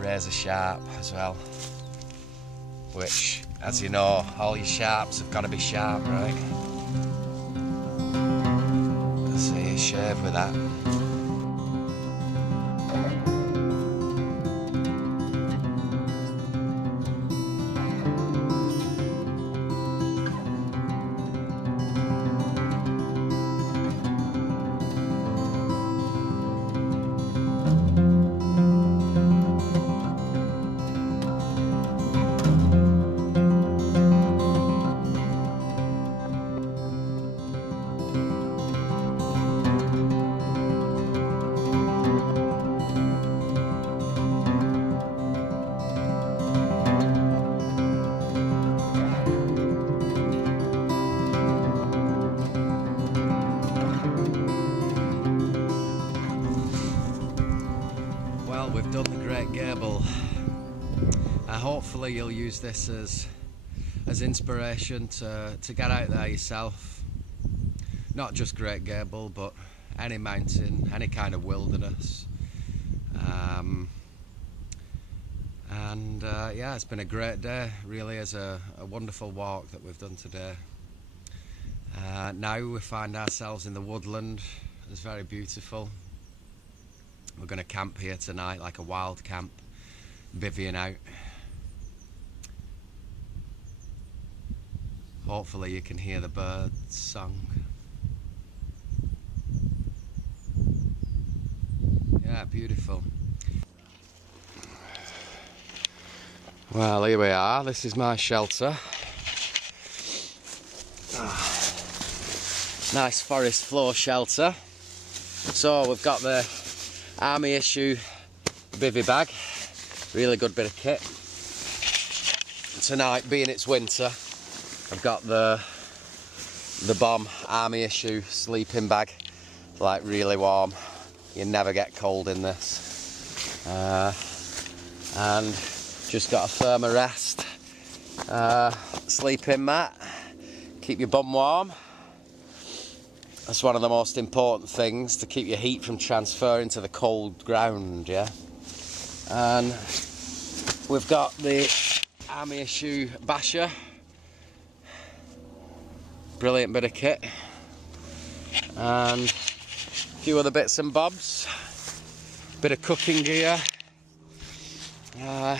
razor sharp as well, which, as you know, all your sharps have got to be sharp, right? So you shave with that. Well, we've done the Great Gable. Hopefully you'll use this as inspiration to get out there yourself. Not just Great Gable, but any mountain, any kind of wilderness. Yeah, it's been a great day. Really is a wonderful walk that we've done today. Now we find ourselves in the woodland. It's very beautiful. We're going to camp here tonight, like a wild camp, bivvying out. Hopefully you can hear the birds' song. Yeah, beautiful. Well, here we are. This is my shelter. Nice forest floor shelter. So we've got the army issue bivvy bag, really good bit of kit. Tonight, being it's winter, I've got the bomb army issue sleeping bag, like really warm. You never get cold in this. And just got a thermarest sleeping mat, keep your bum warm. That's one of the most important things, to keep your heat from transferring to the cold ground, yeah? And we've got the army issue basher. Brilliant bit of kit. And a few other bits and bobs. Bit of cooking gear. A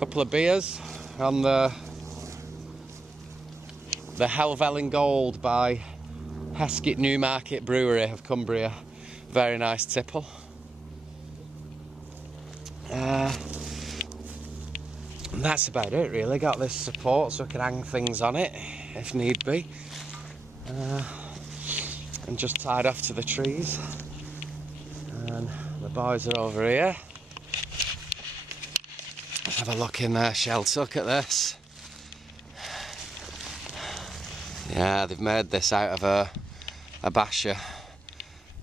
couple of beers on the Helvellyn Gold by Heskett Newmarket Brewery of Cumbria. Very nice tipple. And that's about it really. Got this support so I can hang things on it if need be. And just tied off to the trees. And the boys are over here. Have a look in their shelter. Look at this. Yeah, they've made this out of a basher.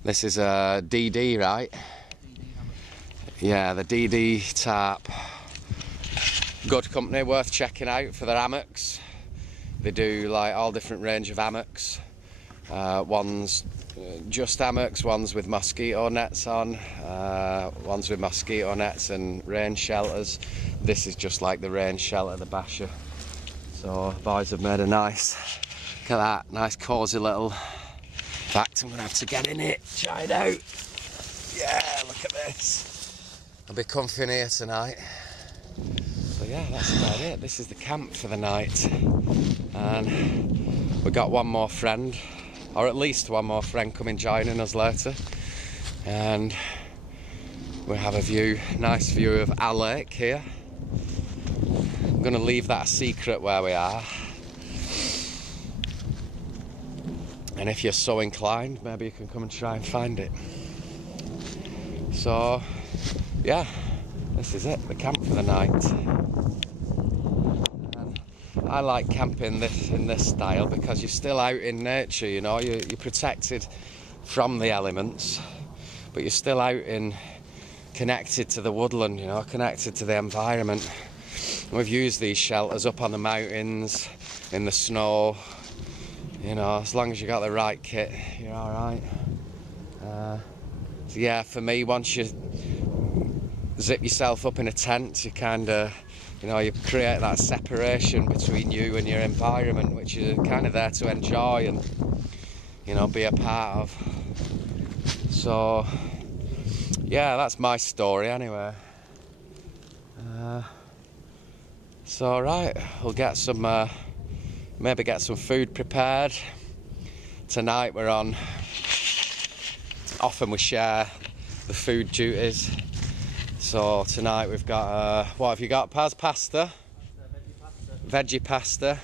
This is a DD, right? Yeah, the DD tarp. Good company, worth checking out for their hammocks. They do like all different range of hammocks. One's just hammocks, one's with mosquito nets on, one's with mosquito nets and rain shelters. This is just like the rain shelter, the basher. So boys have made a nice, look at that, nice cosy little. In fact, I'm gonna have to get in it, try it out. Yeah, look at this. I'll be comfy in here tonight. So yeah, that's about it. This is the camp for the night. And we've got one more friend, or at least one more friend coming joining us later. And we have a view, nice view of our lake here. I'm gonna leave that a secret where we are. And if you're so inclined, maybe you can come and try and find it. So, yeah, this is it, the camp for the night. And I like camping in this style because you're still out in nature, you know, you're protected from the elements, but you're still out in, connected to the woodland, you know, connected to the environment. And we've used these shelters up on the mountains, in the snow. You know, as long as you got the right kit, you're all right. So yeah, for me, once you zip yourself up in a tent, you kind of, you know, you create that separation between you and your environment, which you're kind of there to enjoy and, you know, be a part of. So yeah, that's my story anyway. So right, we'll get some maybe get some food prepared. Tonight we're on, often we share the food duties. So tonight we've got, what have you got, Paz? Pasta? Veggie pasta.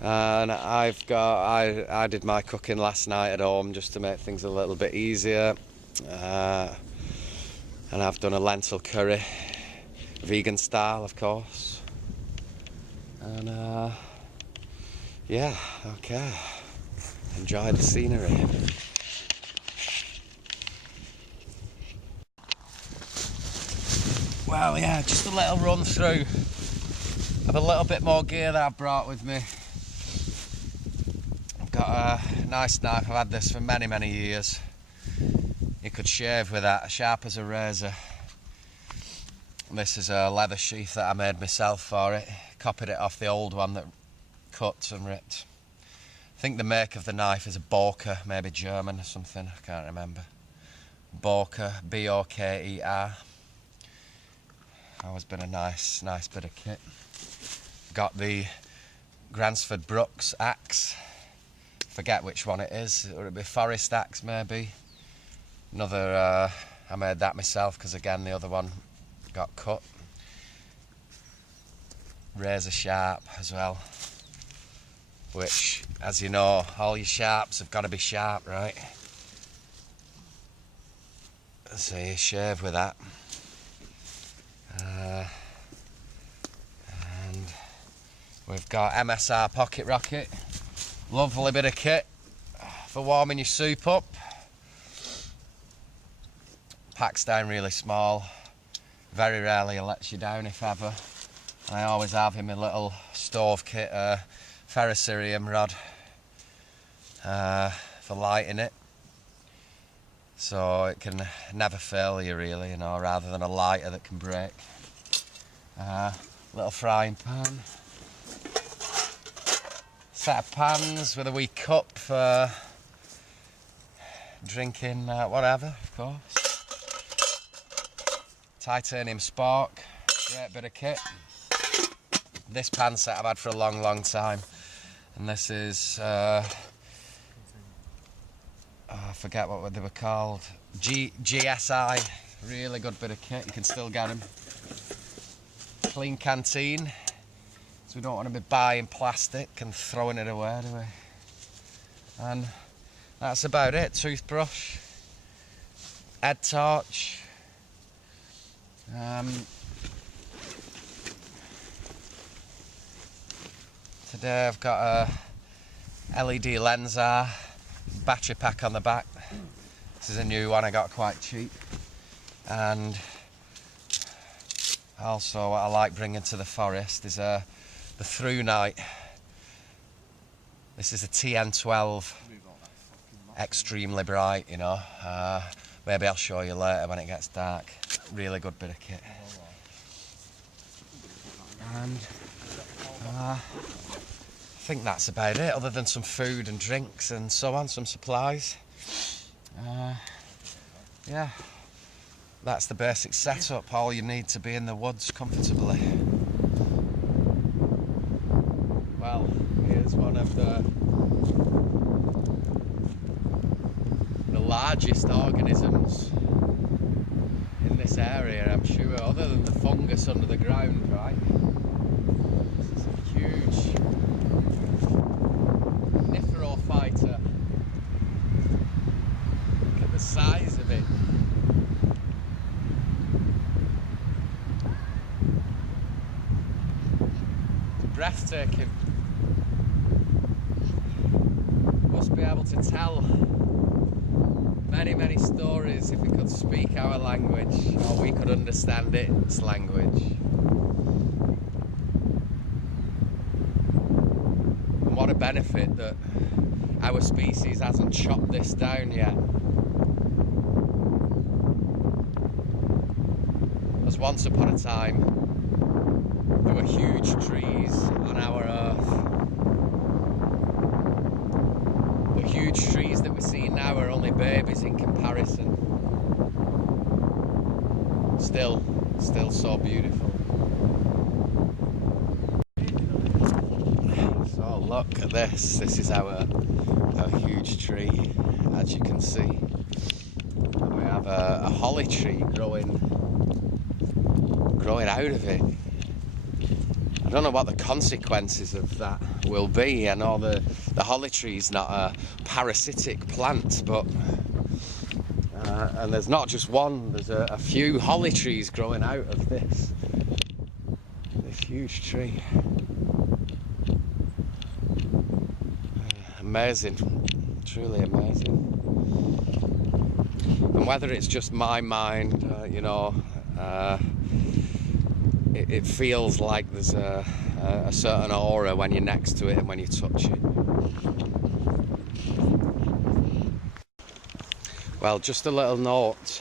And I did my cooking last night at home just to make things a little bit easier. And I've done a lentil curry, vegan style of course. And yeah, okay. Enjoy the scenery. Well, yeah, just a little run through of a little bit more gear that I've brought with me. I've got a nice knife. I've had this for many, many years. You could shave with that, sharp as a razor. This is a leather sheath that I made myself for it. Copied it off the old one that cut and ripped. I think the make of the knife is a Boker, maybe German or something, I can't remember. Boker, B-O-K-E-R. Always been a nice bit of kit. Got the Gransford Brooks axe. Forget which one it is. It would be Forest axe maybe. Another, I made that myself because again the other one got cut. Razor sharp as well. Which, as you know, all your sharps have got to be sharp, right? So you shave with that. And we've got MSR pocket rocket. Lovely bit of kit for warming your soup up. Packs down really small. Very rarely it lets you down, if ever. I always have in my little stove kit ferrocerium rod for lighting it, so it can never fail you really, you know, rather than a lighter that can break. Little frying pan, set of pans with a wee cup for drinking whatever, of course. Titanium spork, great bit of kit. This pan set I've had for a long time. And this is, I forget what they were called, GSI, really good bit of kit, you can still get them. Clean canteen, so we don't want to be buying plastic and throwing it away, do we? And that's about it. Toothbrush, head torch, today I've got a LED lenser, battery pack on the back. This is a new one I got quite cheap. And also what I like bringing to the forest is the through night. This is a TN12, extremely bright, you know. Maybe I'll show you later when it gets dark. Really good bit of kit. And I think that's about it, other than some food and drinks and so on, some supplies. Yeah, that's the basic setup, all you need to be in the woods comfortably. Well, here's one of the largest organisms in this area, I'm sure, other than the fungus under the ground, right? This is a huge fighter. Look at the size of it. It's breathtaking. Must be able to tell many stories if it could speak our language, or we could understand its language. And what a benefit that our species hasn't chopped this down yet. As once upon a time, there were huge trees on our earth. The huge trees that we see now are only babies in comparison. Still so beautiful. So look at this. This is our huge tree, as you can see. And we have a holly tree growing out of it. I don't know what the consequences of that will be. I know the holly tree is not a parasitic plant, but and there's not just one, there's a few holly trees growing out of this huge tree. Amazing, truly amazing. And whether it's just my mind, you know, it feels like there's a certain aura when you're next to it and when you touch it. Well, just a little note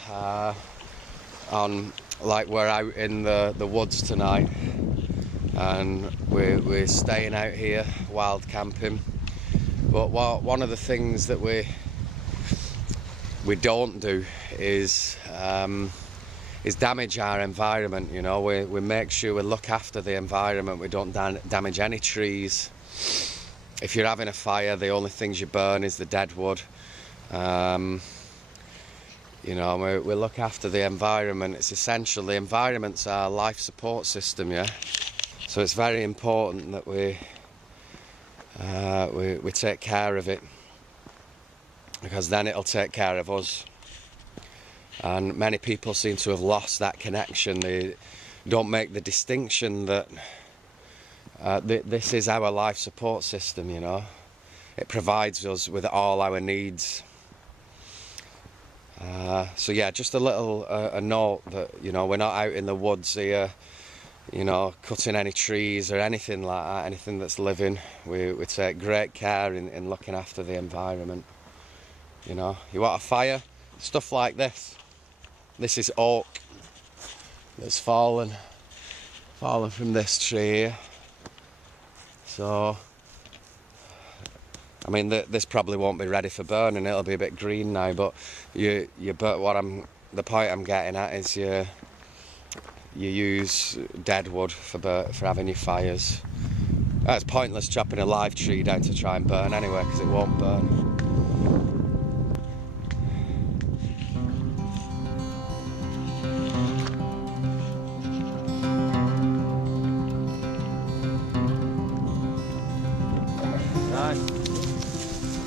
on, like, we're out in the woods tonight, and we're staying out here wild camping. But one of the things that we don't do is damage our environment. You know, we make sure we look after the environment. We don't damage any trees. If you're having a fire, the only things you burn is the dead wood. You know, we look after the environment. It's essential. The environment's our life support system, yeah. So it's very important that we take care of it, because then it'll take care of us. And many people seem to have lost that connection. They don't make the distinction that this is our life support system, you know. It provides us with all our needs. So yeah, just a little a note that, you know, we're not out in the woods here, you know, cutting any trees or anything like that, anything that's living. We take great care in looking after the environment. You know, you want a fire, stuff like this. This is oak that's fallen from this tree here. So, I mean, this probably won't be ready for burning. It'll be a bit green now, but the point I'm getting at is you use dead wood for having your fires. It's pointless chopping a live tree down to try and burn anyway, because it won't burn.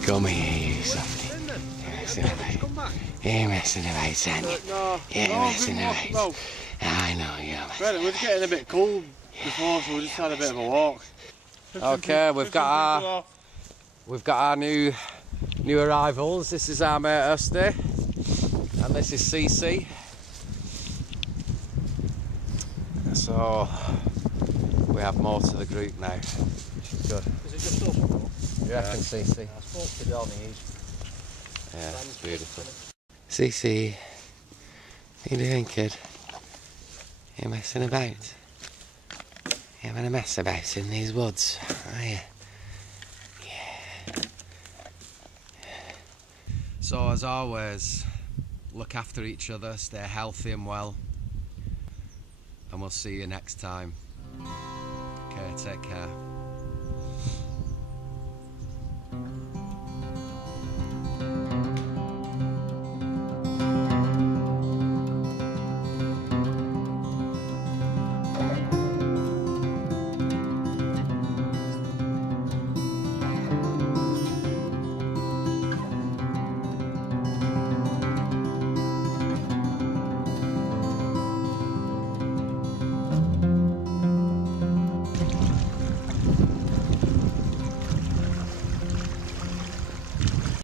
Come here, you softy. You're messing about, aren't you? You're messing about. No. I know you're messing about. We're getting a bit cold before, so we just had a bit of a walk. Okay, we've got our new arrivals. This is our mate Usty, and this is CC. So we have more to the group now, which is good. Is it just us? Yeah, I can CC. I spoke to Johnny. Yeah, it's beautiful. CC, what are you doing, kid? You're messing about. You're having a mess about in these woods, are you? Yeah. So, as always, look after each other, stay healthy and well, and we'll see you next time. Okay, take care.